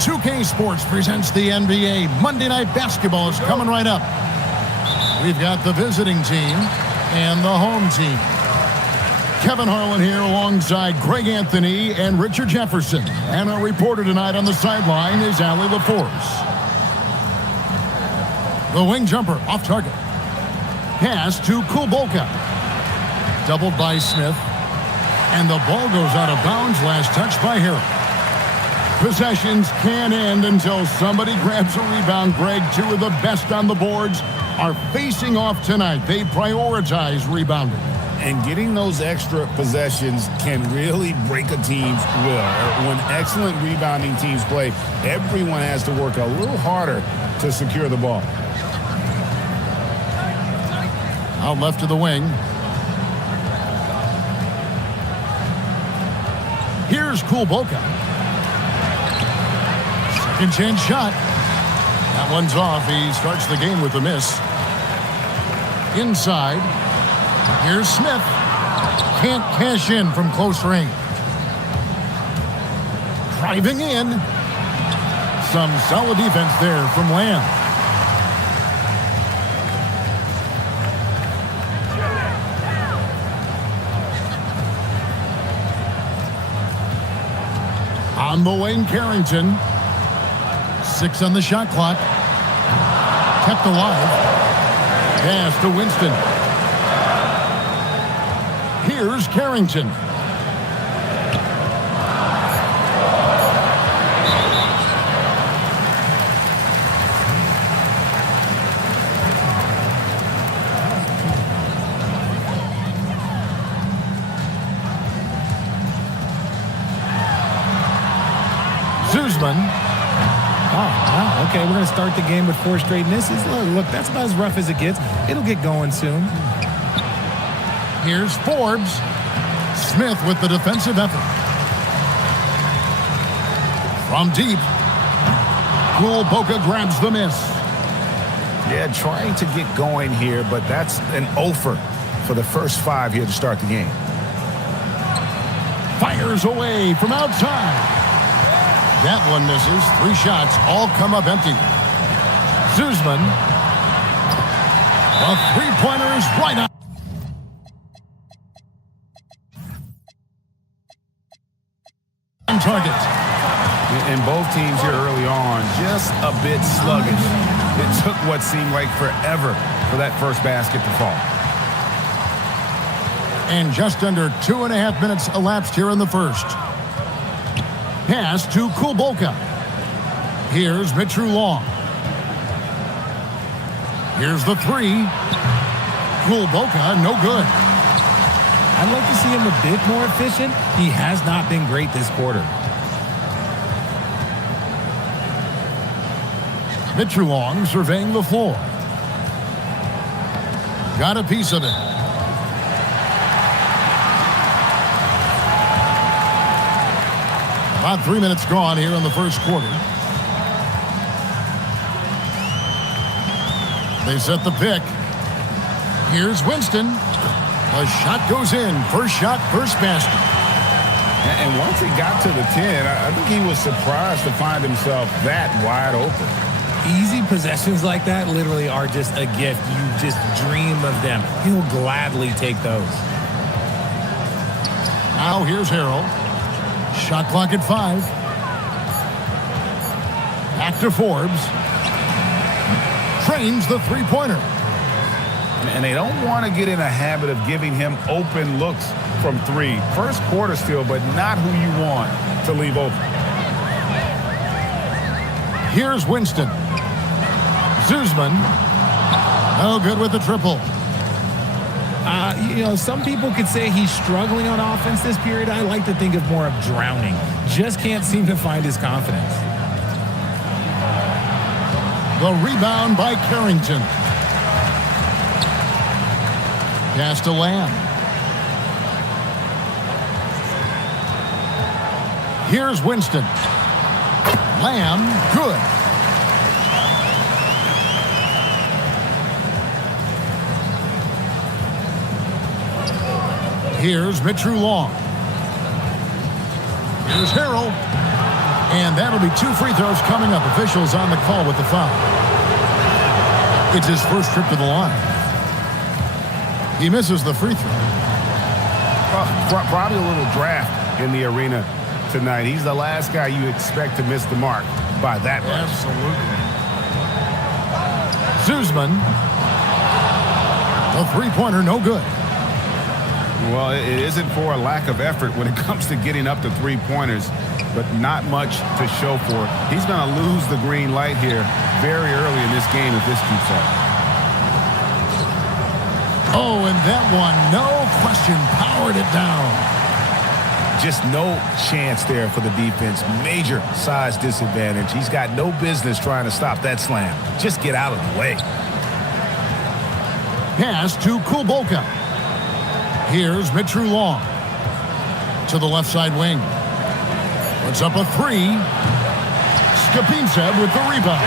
2K Sports presents the NBA. Monday Night Basketball is coming right up. We've got the visiting team and the home team. Kevin Harlan here alongside Greg Anthony and Richard Jefferson. And our reporter tonight on the sideline is Allie LaForce. The wing jumper off target. Pass to Kulboka. Doubled by Smith. And the ball goes out of bounds. Last touch by Harrell. Possessions can't end until somebody grabs a rebound. Greg, two of the best on the boards are facing off tonight. They prioritize rebounding. And getting those extra possessions can really break a team's will. When excellent rebounding teams play, everyone has to work a little harder to secure the ball. Out left to the wing. Here's Kulboka. Second chance shot. That one's off. He starts the game with a miss. Inside. Here's Smith. Can't cash in from close range. Driving in. Some solid defense there from Lamb. On the wing, Carrington. 6 on the shot clock. Kept alive. Pass to Winston. Here's Carrington. Zumstein. Okay, we're going to start the game with 4 straight misses. Look, that's about as rough as it gets. It'll get going soon. Here's Forbes. Smith with the defensive effort. From deep. Kulboka grabs the miss. Yeah, trying to get going here, but that's an offer for the first 5 here to start the game. Fires away from outside. That one misses. 3 shots all come up empty. Zumstein. The three-pointer is right on. Target. And both teams here early on just a bit sluggish. It took what seemed like forever for that first basket to fall. And just under 2.5 minutes elapsed here in the first. Pass to Kulboka. Here's Mitchell Long. Here's the 3. Kulboka, no good. I'd like to see him a bit more efficient. He has not been great this quarter. Mitchell Long surveying the floor. Got a piece of it. About 3 minutes gone here in the first quarter. They set the pick. Here's Winston. A shot goes in. First shot, first basket. And once he got to the 10, I think he was surprised to find himself that wide open. Easy possessions like that literally are just a gift. You just dream of them. He'll gladly take those. Now here's Harrell. Shot clock at 5. Back to Forbes. Trains the three-pointer. And they don't want to get in a habit of giving him open looks from 3. First quarter still, but not who you want to leave open. Here's Winston. Zumstein. No good with the triple. Some people could say he's struggling on offense this period. I like to think of more of drowning. Just can't seem to find his confidence. The rebound by Carrington. Pass to Lamb. Here's Winston. Lamb, good. Here's Mitchell Long. Here's Harrell. And that'll be 2 free throws coming up. Officials on the call with the foul. It's his first trip to the line. He misses the free throw. Probably a little draft in the arena tonight. He's the last guy you expect to miss the mark by that much. Absolutely. Zumstein. The three-pointer, no good. Well, it isn't for a lack of effort when it comes to getting up to three-pointers, but not much to show for it. He's going to lose the green light here very early in this game if this keeps up. Oh, and that one, no question, powered it down. Just no chance there for the defense. Major size disadvantage. He's got no business trying to stop that slam. Just get out of the way. Pass to Kulbolka. Here's Mitru Long. To the left side wing. Puts up a three. Skapintsev with the rebound.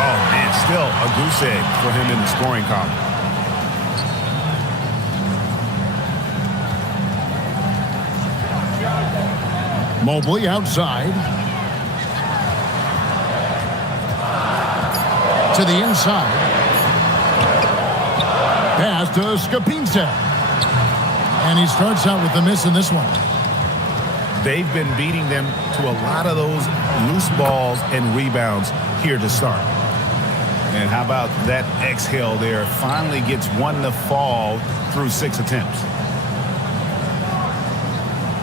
Oh, man, still a goose egg for him in the scoring column. Mobley outside. To the inside. Pass to Skapintsev. And he starts out with the miss in this one. They've been beating them to a lot of those loose balls and rebounds here to start. And how about that exhale there? Finally gets one to fall through 6 attempts.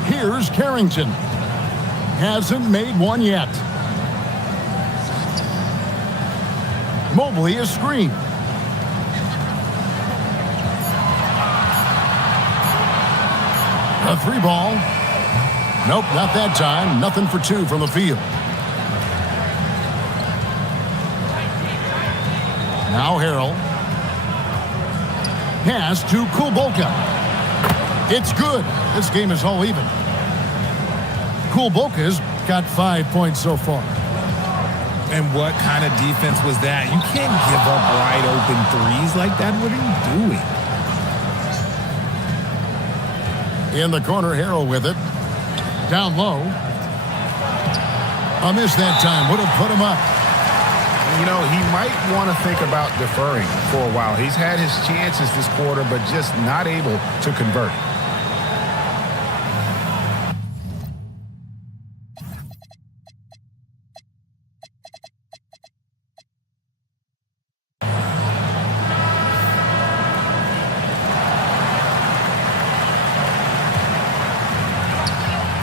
Here's Carrington. Hasn't made one yet. Mobley is screened. A three ball. Nope, not that time. Nothing for 2 from the field. Now Harrell. Pass to Kulbolka. It's good. This game is all even. Kulbolka's got 5 points so far. And what kind of defense was that? You can't give up wide open threes like that. What are you doing? In the corner, Harrell with it. Down low. A miss that time. Would have put him up. You know, he might want to think about deferring for a while. He's had his chances this quarter, but just not able to convert.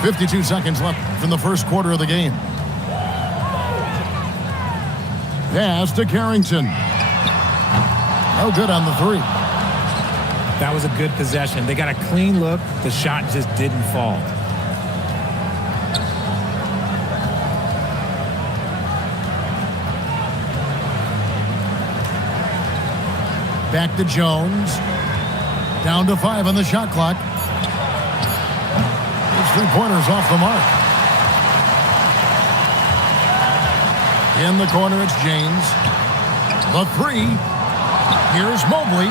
.52 seconds left in the first quarter of the game. Pass to Carrington. No good on the three. That was a good possession. They got a clean look. The shot just didn't fall. Back to Jones. Down to 5 on the shot clock. Those three-pointers off the mark. In the corner, it's James. The three. Here's Mobley.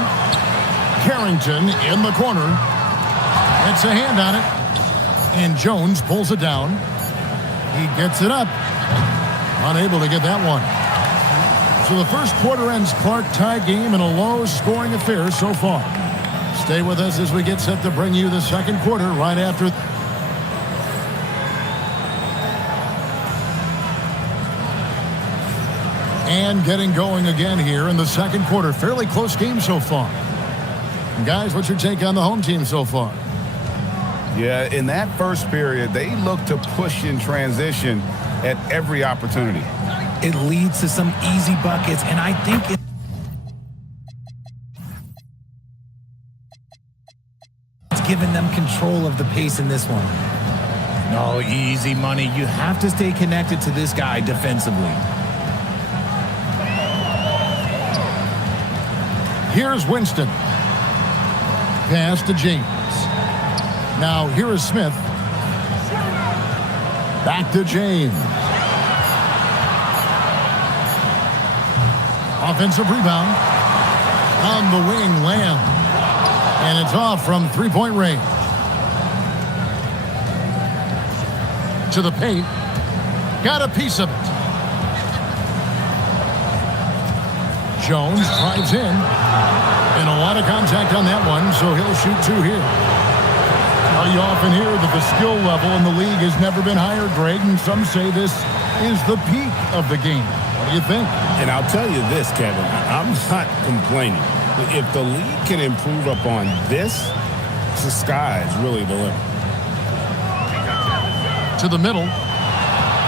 Carrington in the corner. It's a hand on it. And Jones pulls it down. He gets it up. Unable to get that one. So the first quarter ends Clark tie game in a low-scoring affair so far. Stay with us as we get set to bring you the second quarter right after. And getting going again here in the second quarter. Fairly close game so far. And guys, what's your take on the home team so far? Yeah, in that first period, they look to push in transition at every opportunity. It leads to some easy buckets, and I think it's given them control of the pace in this one. No easy money. You have to stay connected to this guy defensively. Here's Winston. Pass to James. Now here is Smith. Back to James. Offensive rebound. On the wing, Lamb. And it's off from three-point range. To the paint. Got a piece of it. Jones drives in. And a lot of contact on that one, so he'll shoot 2 here. Now, you often hear that the skill level in the league has never been higher, Greg, and some say this is the peak of the game. What do you think? And I'll tell you this, Kevin, I'm not complaining. If the league can improve upon this, the sky is really the limit. To the middle.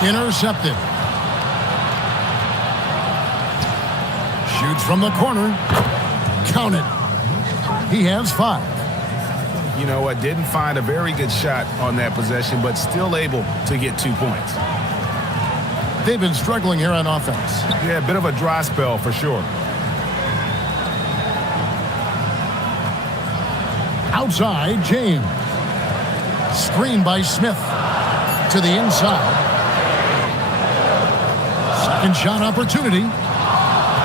Intercepted. Shoots from the corner. Count it. He has 5. You know what? Didn't find a very good shot on that possession, but still able to get 2 points. They've been struggling here on offense. Yeah, a bit of a dry spell for sure. Outside, James. Screen by Smith. To the inside. Second shot opportunity.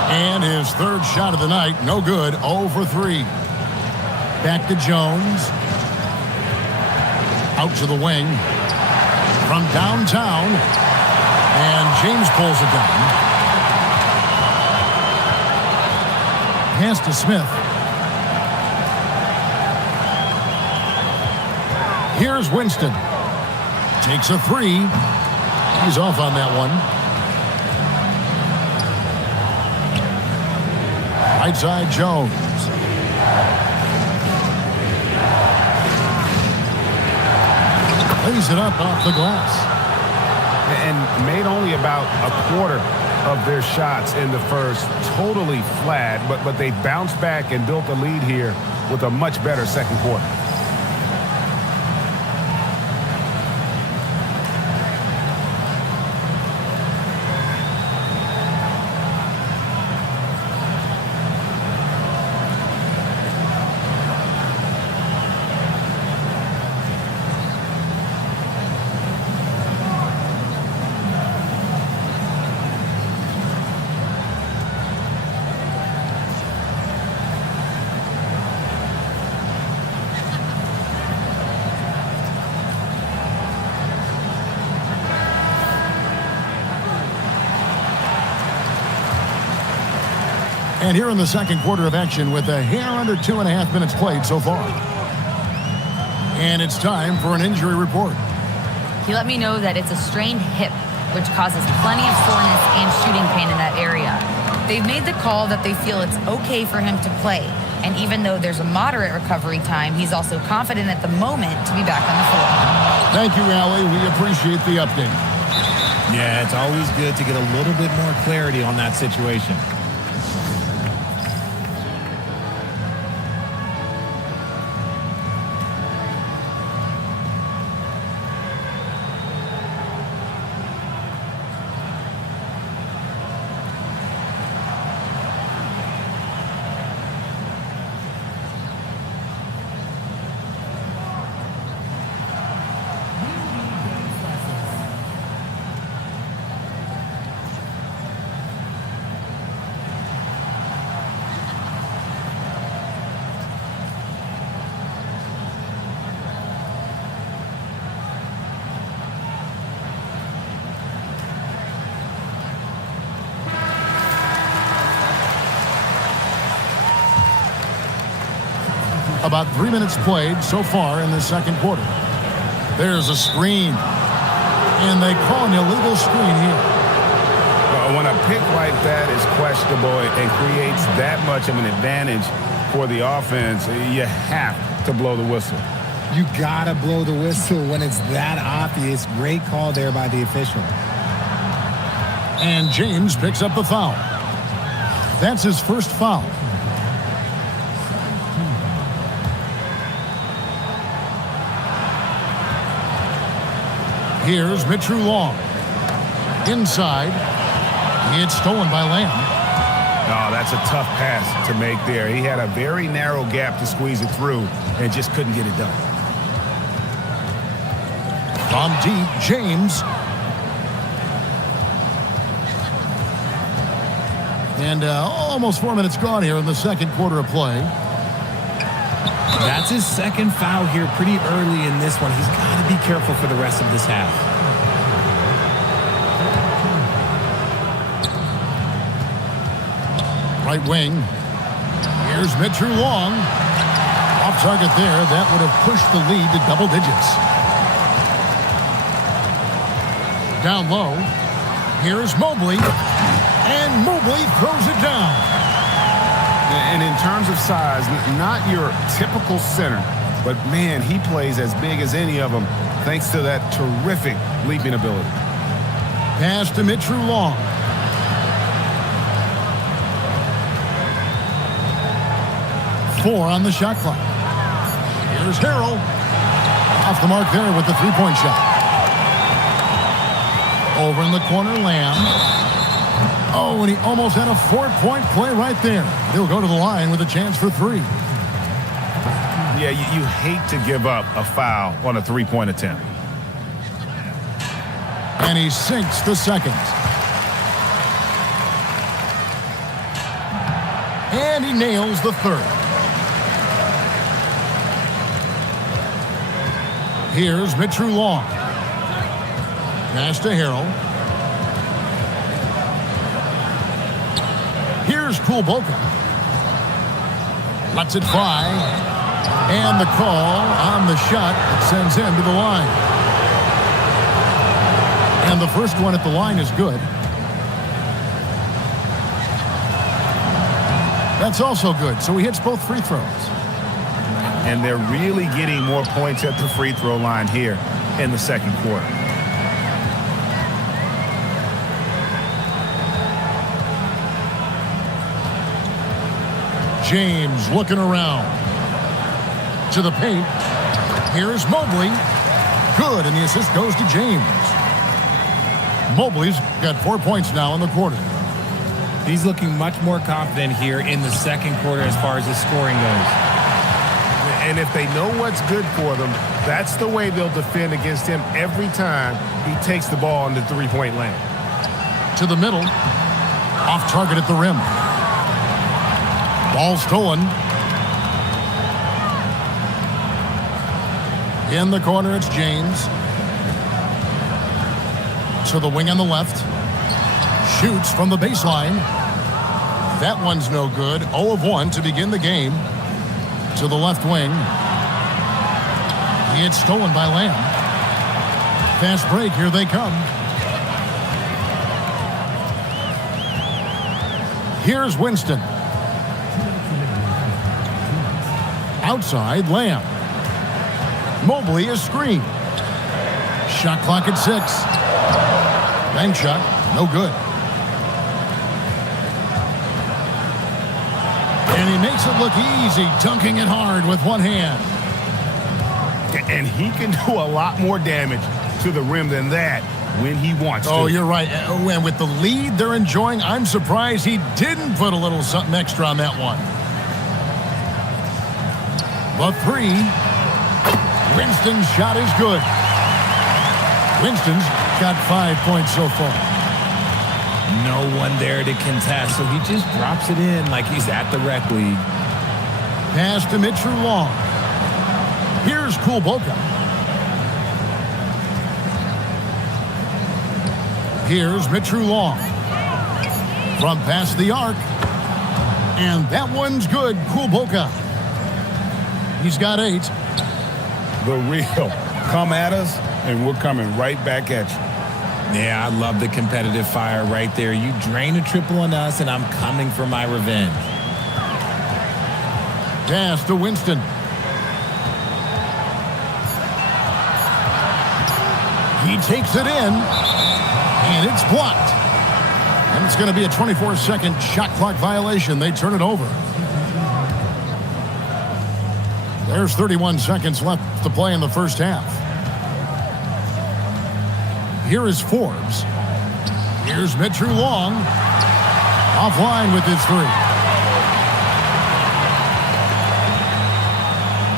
And his 3rd shot of the night, no good, 0 for 3. Back to Jones. Out to the wing. From downtown. And James pulls it down. Pass to Smith. Here's Winston. Takes a 3. He's off on that one. Right side, Jones. Lays it up off the glass. And made only about a quarter of their shots in the first. Totally flat, but they bounced back and built a lead here with a much better second quarter. And here in the second quarter of action with a hair under 2.5 minutes played so far. And it's time for an injury report. He let me know that it's a strained hip, which causes plenty of soreness and shooting pain in that area. They've made the call that they feel it's okay for him to play. And even though there's a moderate recovery time, he's also confident at the moment to be back on the floor. Thank you, Allie. We appreciate the update. Yeah, it's always good to get a little bit more clarity on that situation. About 3 minutes played so far in the second quarter. There's a screen. And they call an illegal screen here. When a pick like that is questionable and creates that much of an advantage for the offense, you have to blow the whistle. You gotta blow the whistle when it's that obvious. Great call there by the official. And James picks up the foul. That's his first foul. Here's Mitru Long. Inside. It's stolen by Lamb. Oh, that's a tough pass to make there. He had a very narrow gap to squeeze it through and just couldn't get it done. From deep, James. And almost 4 minutes gone here in the second quarter of play. That's his second foul here pretty early in this one. He's got to be careful for the rest of this half. Right wing. Here's Mitchell Long. Off target there. That would have pushed the lead to double digits. Down low. Here's Mobley. And Mobley throws it down. And in terms of size, not your typical center, but man, he plays as big as any of them thanks to that terrific leaping ability. Pass to Mitchell Long. Four on the shot clock. Here's Harrell. Off the mark there with the three-point shot. Over in the corner, Lamb. Oh, and he almost had a four-point play right there. He'll go to the line with a chance for three. Yeah, you hate to give up a foul on a three-point attempt. And he sinks the second. And he nails the third. Here's Mitchell Long. Pass to Harrell. Here's Kulboka. Lets it fly. And the call on the shot that sends him to the line. And the first one at the line is good. That's also good. So he hits both free throws. And they're really getting more points at the free throw line here in the second quarter. James looking around. To the paint. Here's Mobley. Good, and the assist goes to James. Mobley's got 4 points now in the quarter. He's looking much more confident here in the second quarter as far as his scoring goes. And if they know what's good for them, that's the way they'll defend against him every time he takes the ball in the three-point lane. To the middle. Off target at the rim. Ball stolen. In the corner, it's James. To the wing on the left. Shoots from the baseline. That one's no good. 0 of 1 to begin the game. To the left wing. It's stolen by Lamb. Fast break. Here they come. Here's Winston. Outside, Lamb. Mobley is screened. Shot clock at 6. Bank shot, no good. And he makes it look easy, dunking it hard with one hand. And he can do a lot more damage to the rim than that when he wants to. Oh, you're right. And with the lead they're enjoying, I'm surprised he didn't put a little something extra on that one. The three. Winston's shot is good. Winston's got 5 points so far. No one there to contest, so he just drops it in like he's at the rec league. Pass to Mitchell Long. Here's Kulboka. Here's Mitchell Long. From past the arc. And that one's good. Kulboka. He's got 8. The real. Come at us, and we're coming right back at you. Yeah, I love the competitive fire right there. You drain a triple on us, and I'm coming for my revenge. Pass to Winston. He takes it in, and it's blocked. And it's going to be a 24-second shot clock violation. They turn it over. There's 31 seconds left to play in the first half. Here is Forbes. Here's Mitchell Long. Offline with his 3.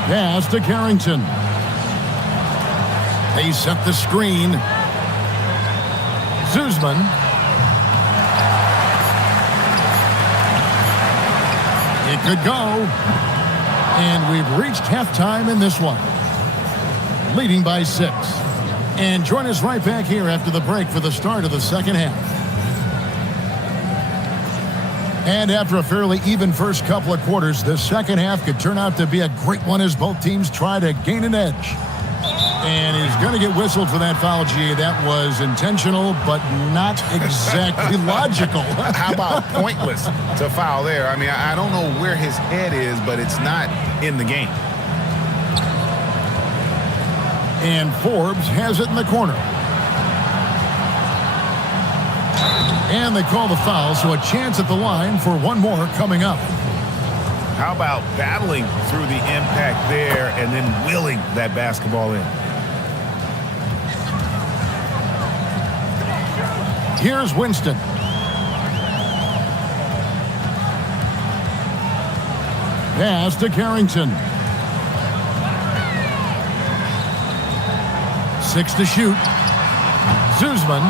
Pass to Carrington. They set the screen. Zumstein. It could go. And we've reached halftime in this one. Leading by 6. And join us right back here after the break for the start of the second half. And after a fairly even first couple of quarters, the second half could turn out to be a great one as both teams try to gain an edge. And he's going to get whistled for that foul, G. That was intentional, but not exactly logical. How about pointless to foul there? I mean, I don't know where his head is, but it's not in the game. And Forbes has it in the corner. And they call the foul, so a chance at the line for one more coming up. How about battling through the impact there and then willing that basketball in? Here's Winston. Pass to Carrington. 6 to shoot. Zumstein.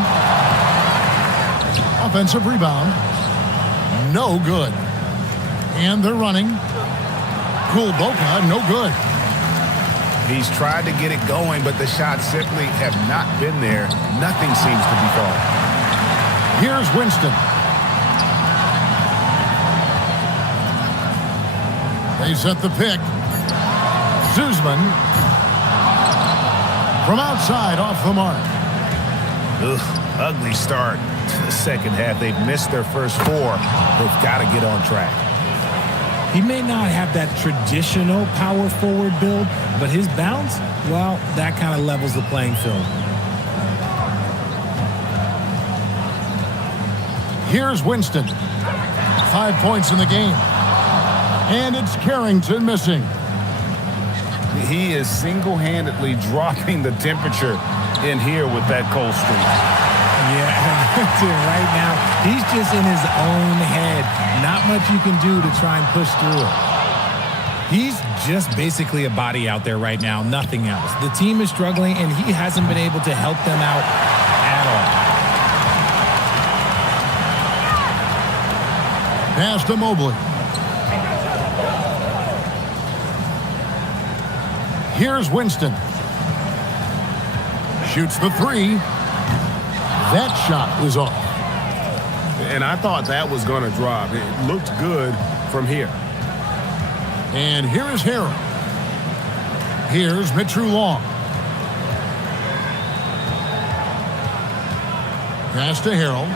Offensive rebound. No good. And they're running. Kulboka, no good. He's tried to get it going, but the shots simply have not been there. Nothing seems to be falling. Here's Winston. They set the pick. Zumstein. From outside, off the mark. Ugh, ugly start to the second half. They've missed their first 4. They've got to get on track. He may not have that traditional power forward build, but his bounce, well, that kind of levels the playing field. Here's Winston. 5 points in the game. And it's Carrington missing. He is single-handedly dropping the temperature in here with that cold streak. Yeah, right now, he's just in his own head. Not much you can do to try and push through it. He's just basically a body out there right now, nothing else. The team is struggling, and he hasn't been able to help them out at all. Pass to Mobley. Here's Winston. Shoots the 3. That shot was off. And I thought that was going to drop. It looked good from here. And here is Harrell. Here's Mitru Long. Pass to Harrell.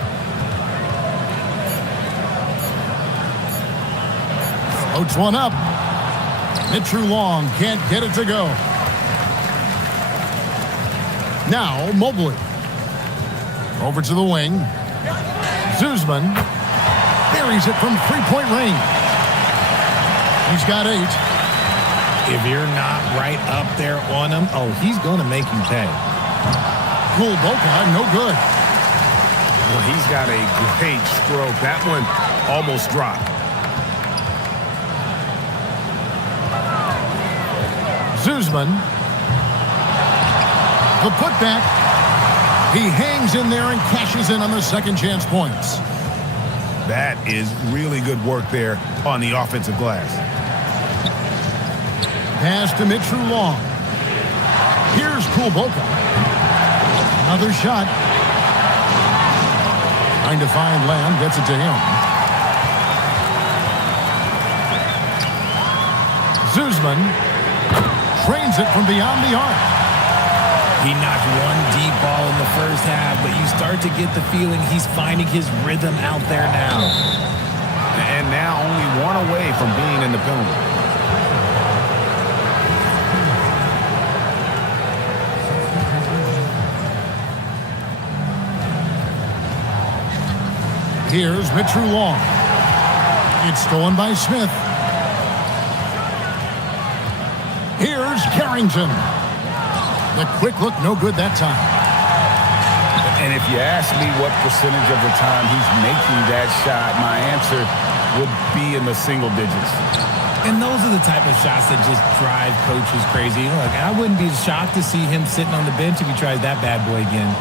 Floats one up. Mitru Long can't get it to go. Now Mobley. Over to the wing. Zumstein buries it from three-point range. He's got 8. If you're not right up there on him, oh, he's going to make you pay. Kulboka, no good. Well, he's got a great stroke. That one almost dropped. Zumstein. The putback. He hangs in there and cashes in on the second chance points. That is really good work there on the offensive glass. Pass to Mitru Long. Here's Kulboka. Another shot. Trying to find Lamb. Gets it to him. Zumstein trains it from beyond the arc. He knocked one deep ball in the first half, but you start to get the feeling he's finding his rhythm out there now. And now only one away from being in the penalty. Here's Mitru Long. It's stolen by Smith. Here's Carrington. The quick look, no good that time. And if you ask me what percentage of the time he's making that shot, my answer would be in the single digits. And those are the type of shots that just drive coaches crazy. Look, I wouldn't be shocked to see him sitting on the bench if he tries that bad boy again.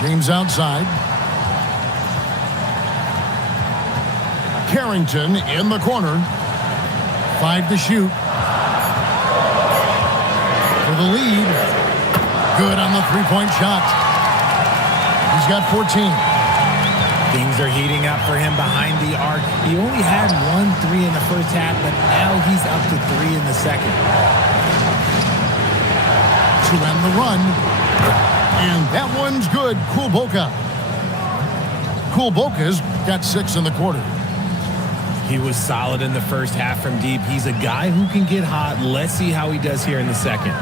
James outside. Carrington in the corner. 5 to shoot. For the lead. Good on the three-point shot. He's got 14. Things are heating up for him behind the arc. He only had 1 3 in the first half, but now he's up to 3 in the second. To end the run. And that one's good. Kulboka's got 6 in the quarter. He was solid in the first half from deep. He's a guy who can get hot. Let's see how he does here in the second.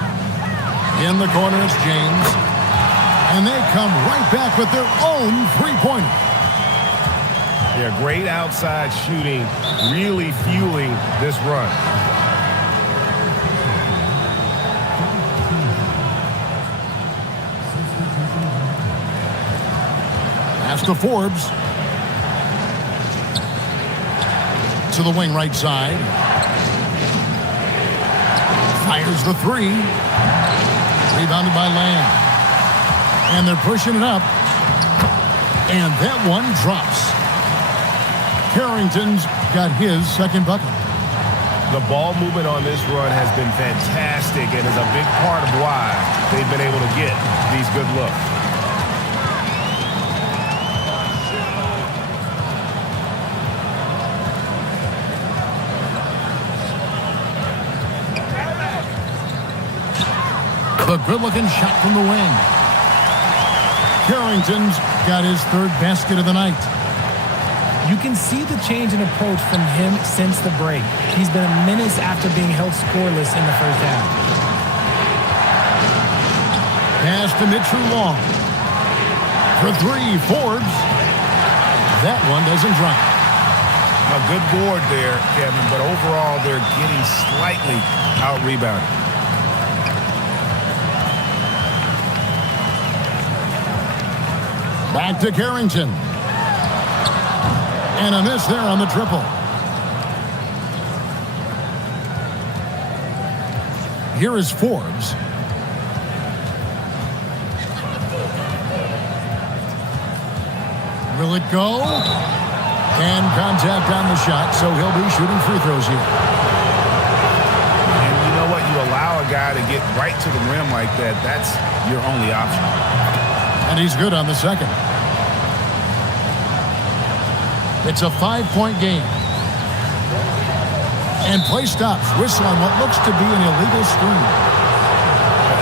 In the corner, it's James. And they come right back with their own three-pointer. Yeah, great outside shooting, really fueling this run. Pass to Forbes. To the wing right side. Fires the 3. Rebounded by Lamb. And they're pushing it up. And that one drops. Carrington's got his second bucket. The ball movement on this run has been fantastic and is a big part of why they've been able to get these good looks. The good-looking shot from the wing. Carrington's got his third basket of the night. You can see the change in approach from him since the break. He's been a menace after being held scoreless in the first half. Pass to Mitchell Long. For 3, Forbes. That one doesn't drop. A good board there, Kevin, but overall they're getting slightly out-rebounded. Back to Carrington. And a miss there on the triple. Here is Forbes. Will it go? And contact on the shot, so he'll be shooting free throws here. And you know what? You allow a guy to get right to the rim like that, that's your only option. And he's good on the second. It's a 5-point game. And play stops. Whistle on what looks to be an illegal screen.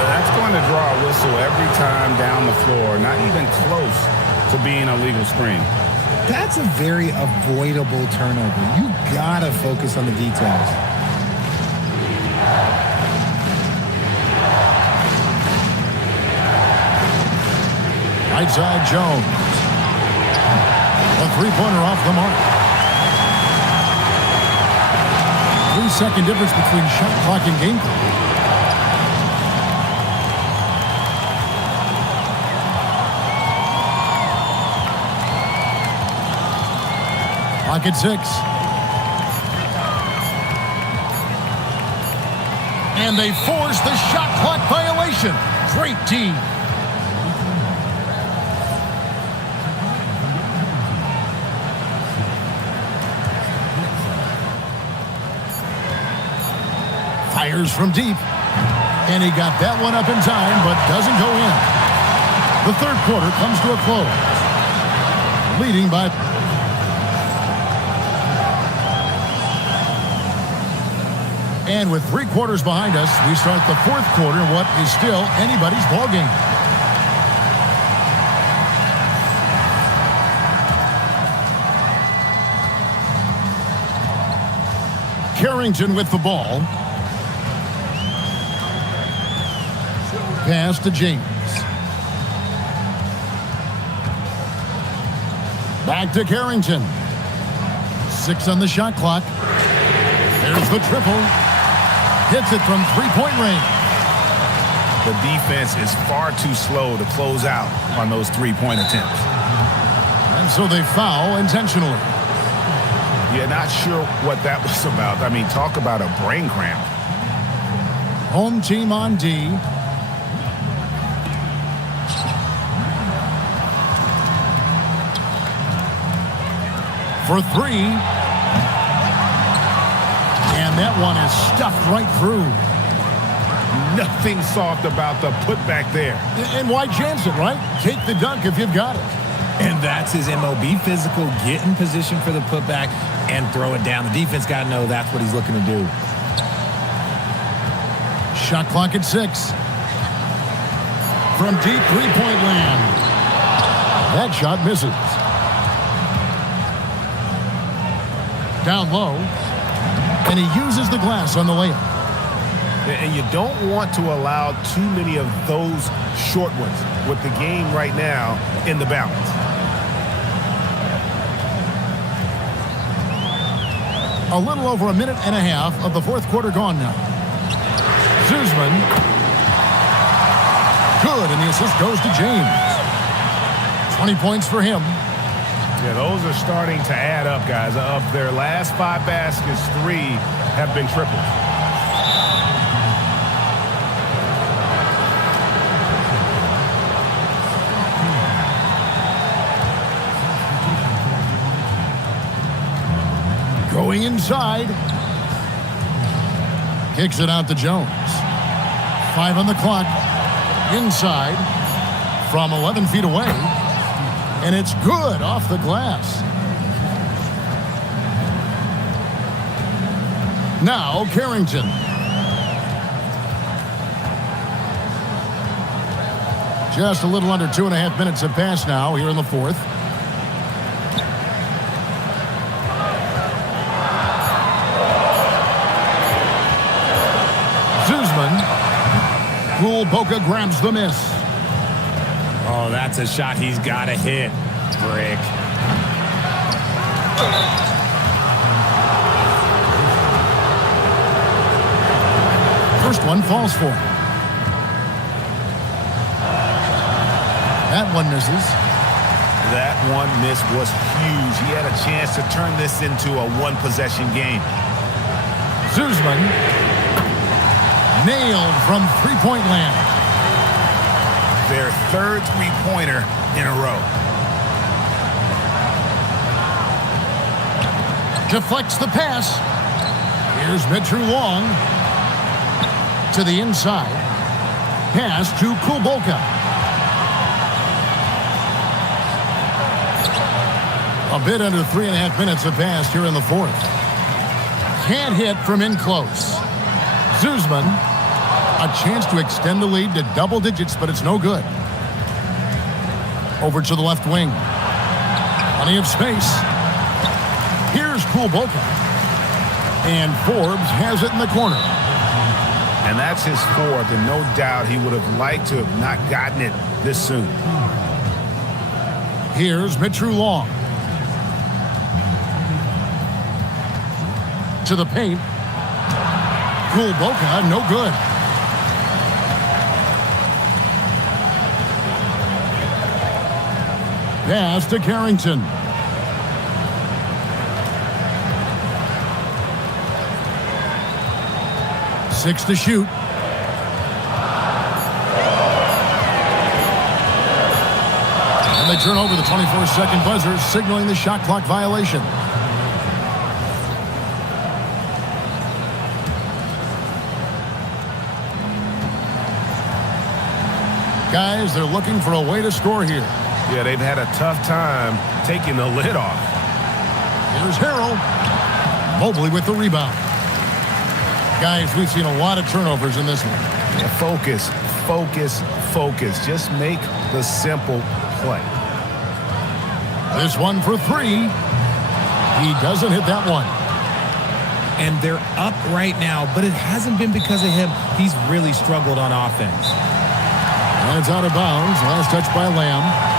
That's going to draw a whistle every time down the floor. Not even close to being a legal screen. That's a very avoidable turnover. You gotta focus on the details. Right side, Jones. A three-pointer off the mark. 3-second difference between shot clock and game clock. Clock at 6. And they force the shot clock violation. Great team. Fires from deep. And he got that one up in time, but doesn't go in. The third quarter comes to a close. Leading by... And with 3 quarters behind us, we start the fourth quarter in what is still anybody's ballgame. Carrington with the ball. Pass to James. Back to Carrington. 6 on the shot clock. There's the triple. Hits it from 3-point range. The defense is far too slow to close out on those 3-point attempts. And so they foul intentionally. Yeah, not sure what that was about. I mean, talk about a brain cramp. Home team on D. For 3. And that one is stuffed right through. Nothing soft about the putback there. And why chance it, right? Take the dunk if you've got it. And that's his MO. Be physical, get in position for the putback, and throw it down. The defense got to know that's what he's looking to do. Shot clock at 6. From deep three-point land. That shot misses. Down low. And he uses the glass on the layup. And you don't want to allow too many of those short ones with the game right now in the balance. A little over a minute and a half of the fourth quarter gone now. Zumstein. Good, and the assist goes to James. 20 points for him. Yeah, those are starting to add up, guys. Of their last 5 baskets, 3 have been triples. Going inside. Kicks it out to Jones. 5 on the clock. Inside from 11 feet away. And it's good off the glass. Now Carrington. Just a little under 2.5 minutes have passed now here in the fourth. Boca grabs the miss. Oh, that's a shot he's got to hit. Brick. First one falls for him. That one misses. That one miss was huge. He had a chance to turn this into a one-possession game. Zumstein. Nailed from three-point land. Their third three-pointer in a row. Deflects the pass. Here's Mitru Long. To the inside. Pass to Kulbolka. A bit under 3.5 minutes have passed here in the fourth. Can't hit from in close. Zumstein. A chance to extend the lead to double digits, but it's no good. Over to the left wing. Plenty of space. Here's Kulbolka. And Forbes has it in the corner. And that's his fourth, and no doubt he would have liked to have not gotten it this soon. Here's Mitru Long. To the paint. Kulbolka, no good. Pass to Carrington. Six to shoot. And they turn over the 24-second buzzer, signaling the shot clock violation. Guys, they're looking for a way to score here. Yeah, they've had a tough time taking the lid off. Here's Harrell. Mobley with the rebound. Guys, we've seen a lot of turnovers in this one. Yeah, focus, focus, focus. Just make the simple play. This one for 3. He doesn't hit that one. And they're up right now, but it hasn't been because of him. He's really struggled on offense. And it's out of bounds. Last touch by Lamb.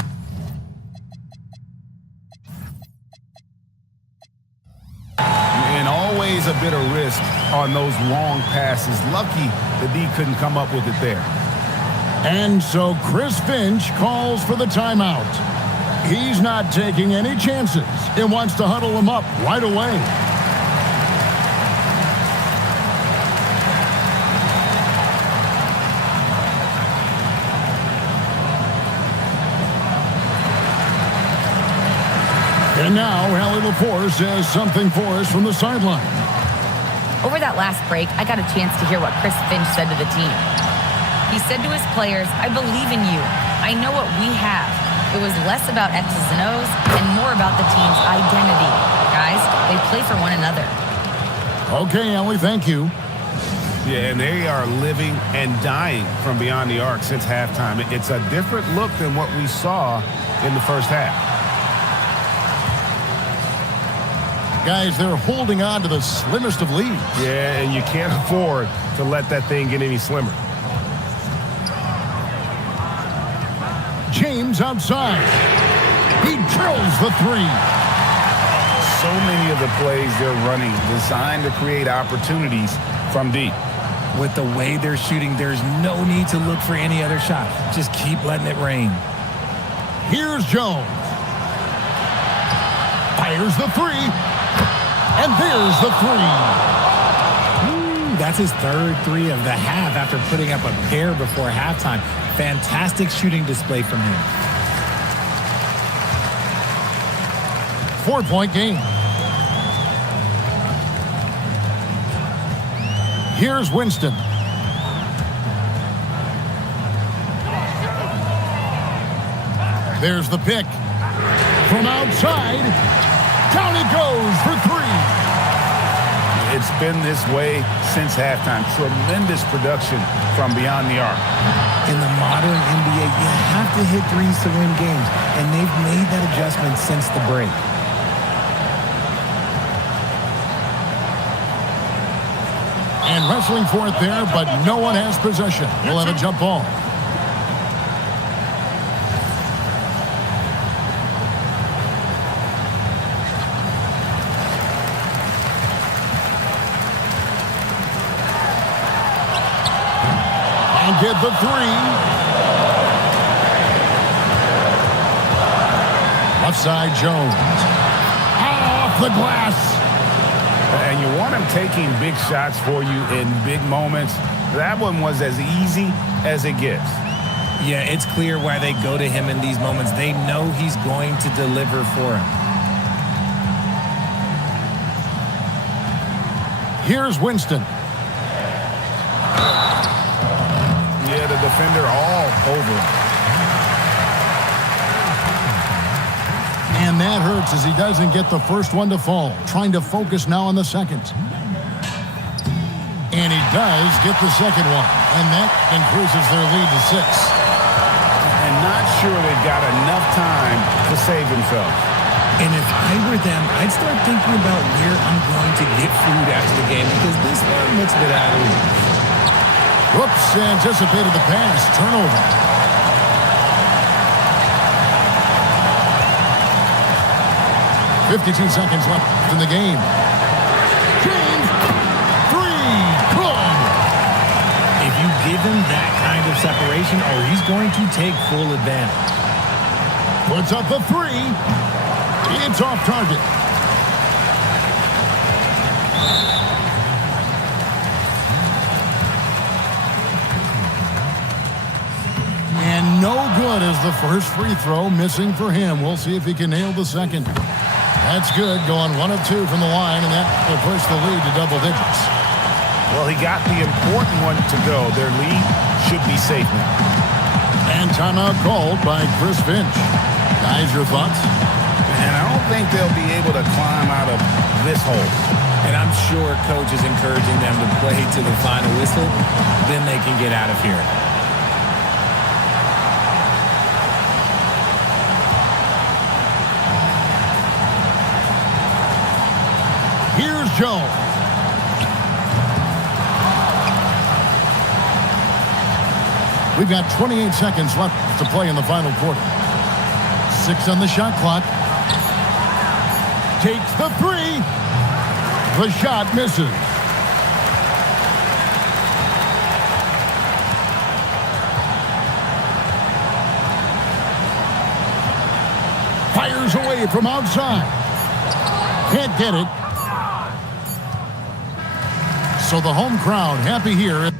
A bit of risk on those long passes. Lucky the D couldn't come up with it there. And so Chris Finch calls for the timeout. He's not taking any chances and wants to huddle him up right away. And now Allie LaForce has something for us from the sideline. Over that last break, I got a chance to hear what Chris Finch said to the team. He said to his players, "I believe in you. I know what we have. It was less about X's and O's and more about the team's identity. Guys, they play for one another. Okay, Ellie, thank you. Yeah, and they are living and dying from beyond the arc since halftime. It's a different look than what we saw in the first half. Guys, they're holding on to the slimmest of leads. Yeah, and you can't afford to let that thing get any slimmer. James outside. He drills the three. So many of the plays they're running designed to create opportunities from deep. With the way they're shooting, there's no need to look for any other shot. Just keep letting it rain. Here's Jones. Fires the three. And there's the three. That's his third three of the half after putting up a pair before halftime. Fantastic shooting display from him. 4-point game. Here's Winston. There's the pick. From outside, down it goes for three. It's been this way since halftime. Tremendous production from beyond the arc. In the modern NBA, you have to hit threes to win games, and they've made that adjustment since the break. And wrestling for it there, but no one has possession. We'll have a jump ball. And get the three. Left side, Jones. Off the glass. And you want him taking big shots for you in big moments. That one was as easy as it gets. Yeah, it's clear why they go to him in these moments. They know he's going to deliver for him. Here's Winston. Yeah, the defender all over him. And that hurts as he doesn't get the first one to fall. Trying to focus now on the second. And he does get the second one. And that increases their lead to 6. And not sure they've got enough time to save themselves. And if I were them, I'd start thinking about where I'm going to get food after the game because this one looks a bit out of reach. Whoops, anticipated the pass. Turnover. 52 seconds left in the game. James, three, good. If you give him that kind of separation, he's going to take full advantage. Puts up the three. It's off target. And no good as the first free throw missing for him. We'll see if he can nail the second. That's good, going 1 of 2 from the line, and that will push the lead to double digits. Well, he got the important one to go. Their lead should be safe now. And timeout called by Chris Finch. Guys, your thoughts? And I don't think they'll be able to climb out of this hole. And I'm sure coach is encouraging them to play to the final whistle. Then they can get out of here. Here's Jones. We've got 28 seconds left to play in the final quarter. 6 on the shot clock. Takes the three. The shot misses. Fires away from outside. Can't get it. So the home crowd happy here.